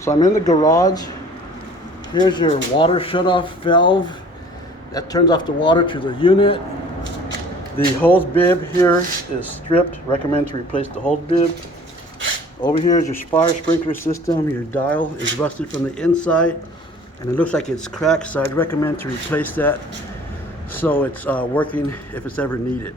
So I'm in the garage. Here's your water shutoff valve. That turns off the water to the unit. The hose bib here is stripped. Recommend to replace the hose bib. Over here is your fire sprinkler system. Your dial is rusted from the inside and it looks like it's cracked, so I'd recommend to replace that so it's working if it's ever needed.